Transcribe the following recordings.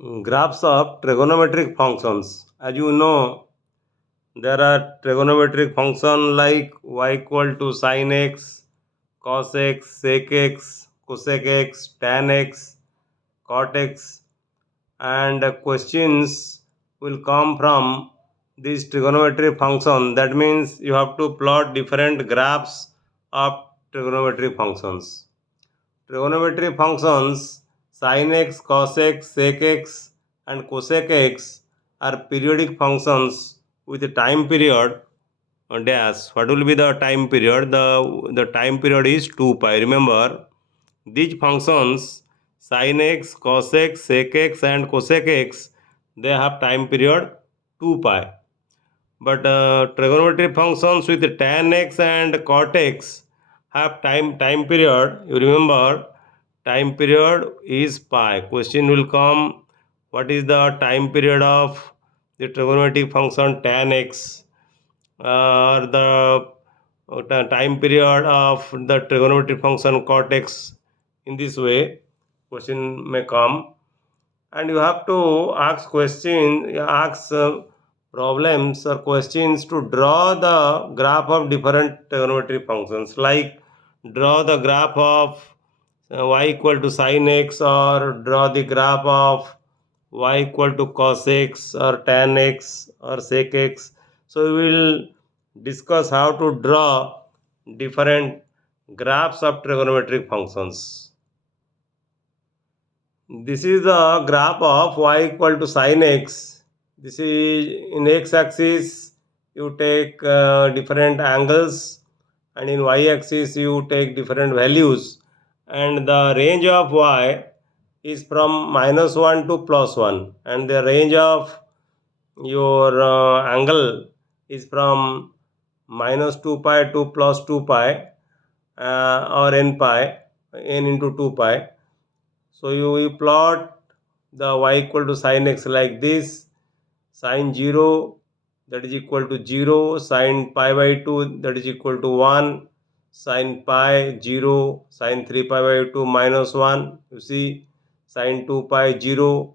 Graphs of trigonometric functions. As you know, there are trigonometric functions like y equal to sin x, cos x, sec x, cosec x, tan x, cot x, and questions will come from this trigonometric function. That means you have to plot different graphs of trigonometric functions. Trigonometric functions sin x, cos x, sec x and cosec x are periodic functions with a time period dash. What will be the time period? The time period is 2 pi. Remember, these functions sin x, cos x, sec x and cosec x, they have time period 2 pi. But trigonometric functions with tan x and cot x have time period. You remember, time period is pi. Question will come, what is the time period of the trigonometric function tan x, or the time period of the trigonometric function cot x? In this way question may come, and you have to ask problems or questions to draw the graph of different trigonometric functions, like draw the graph of y equal to sin x, or draw the graph of y equal to cos x or tan x or sec x. So we will discuss how to draw different graphs of trigonometric functions. This is the graph of y equal to sin x. This is in x axis you take different angles, and in y axis you take different values, and the range of y is from -1 to +1, and the range of your angle is from -2 pi to +2 pi, or n pi, n into 2 pi. So you plot the y equal to sin x like this: sin 0, that is equal to 0, sin pi by 2, that is equal to 1, sin pi 0, sin 3 pi by 2 -1, you see, sin 2 pi 0.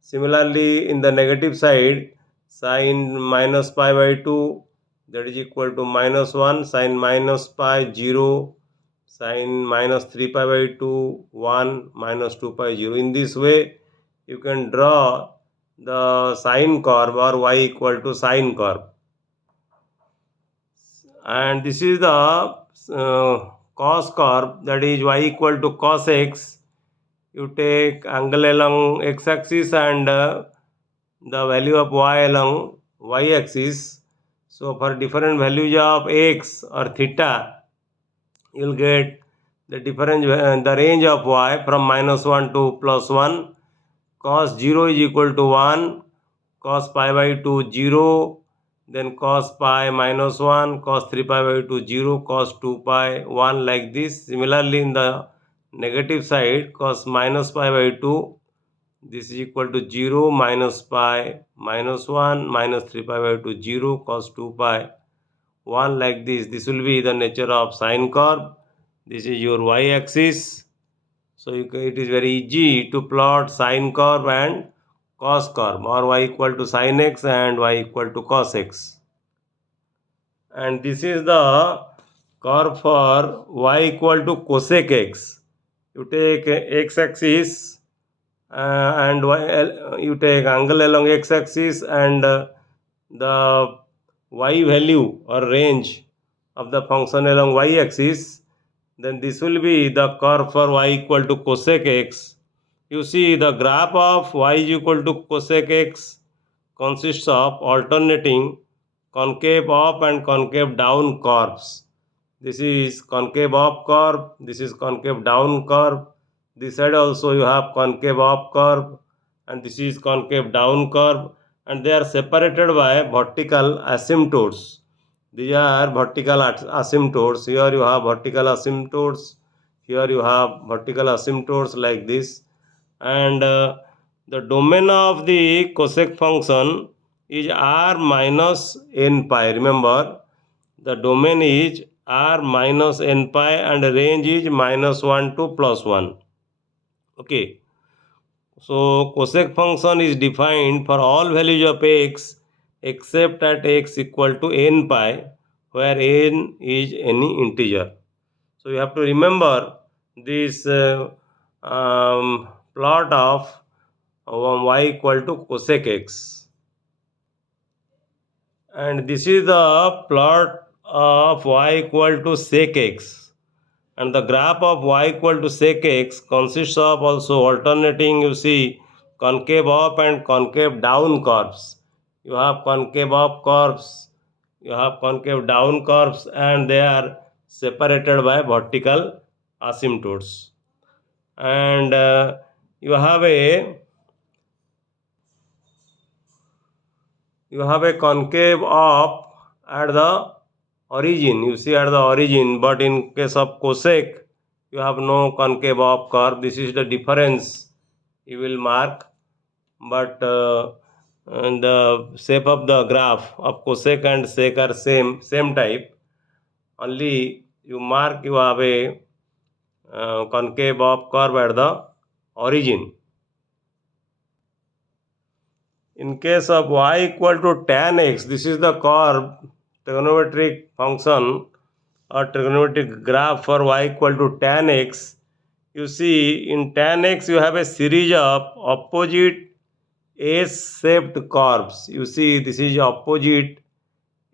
Similarly, in the negative side, sin minus pi by 2, that is equal to -1, sin minus pi 0, sin minus 3 pi by 2 1, minus 2 pi 0. In this way you can draw the sine curve or y equal to sine curve. And this is the cos curve, that is y equal to cos x. You take angle along x axis and the value of y along y axis. So for different values of x or theta, you will get the difference, the range of y from -1 to +1. Cos 0 is equal to 1, cos pi by 2 0, then cos pi -1, cos 3 pi by 2 0, cos 2 pi 1, like this. Similarly, in the negative side, cos minus pi by 2, this is equal to 0, minus pi -1, minus 3 pi by 2 0, cos 2 pi 1, like this. This will be the nature of sine curve. This is your y axis. So it is very easy to plot sine curve and cos curve, or y equal to sin x and y equal to cos x. And this is the curve for y equal to cosec x. You take x axis and you take angle along x axis, and the y value or range of the function along y axis, then this will be the curve for y equal to cosec x. You see, the graph of y is equal to cosec x consists of alternating concave up and concave down curves. This is concave up curve, this is concave down curve. This side also you have concave up curve, and this is concave down curve, and they are separated by vertical asymptotes. These are vertical asymptotes. Here you have vertical asymptotes, here you have vertical asymptotes, like this. And the domain of the cosec function is r minus n pi. Remember, the domain is r minus n pi and range is -1 to +1. Okay. So cosec function is defined for all values of x except at x equal to n pi, where n is any integer. So you have to remember this plot of y equal to cosec x, and this is the plot of y equal to sec x, and the graph of y equal to sec x consists of also alternating, you see, concave up and concave down curves. You have concave up curves, you have concave down curves, and they are separated by vertical asymptotes. And you have a concave up at the origin, you see, at the origin, but in case of cosec you have no concave up curve. This is the difference you will mark, but and the shape of the graph of cosec and sec are same type, only you mark you have a concave up curve at the origin. In case of y equal to tan x, this is the curve, trigonometric function or trigonometric graph for y equal to tan x. You see, in tan x you have a series of opposite S-shaped curves. You see, this is opposite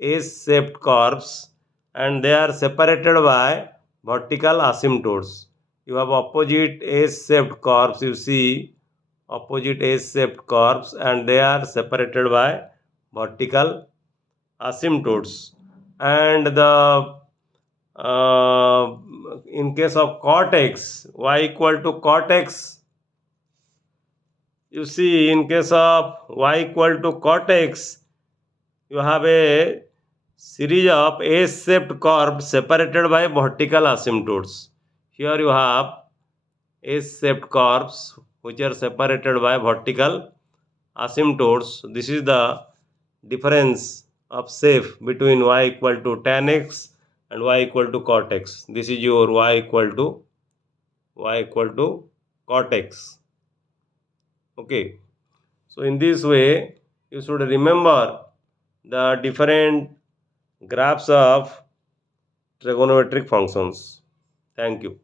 S-shaped curves, and they are separated by vertical asymptotes. You have opposite S-shaped curves, you see, opposite S-shaped curves, and they are separated by vertical asymptotes. And the in case of cot x, y equal to cot x, you see, in case of y equal to cot x, you have a series of S-shaped curves separated by vertical asymptotes. Here you have S-shaped curves which are separated by vertical asymptotes. This is the difference of shape between y equal to tan x and y equal to cot x. This is your y equal to cot x. Okay. So in this way you should remember the different graphs of trigonometric functions. Thank you.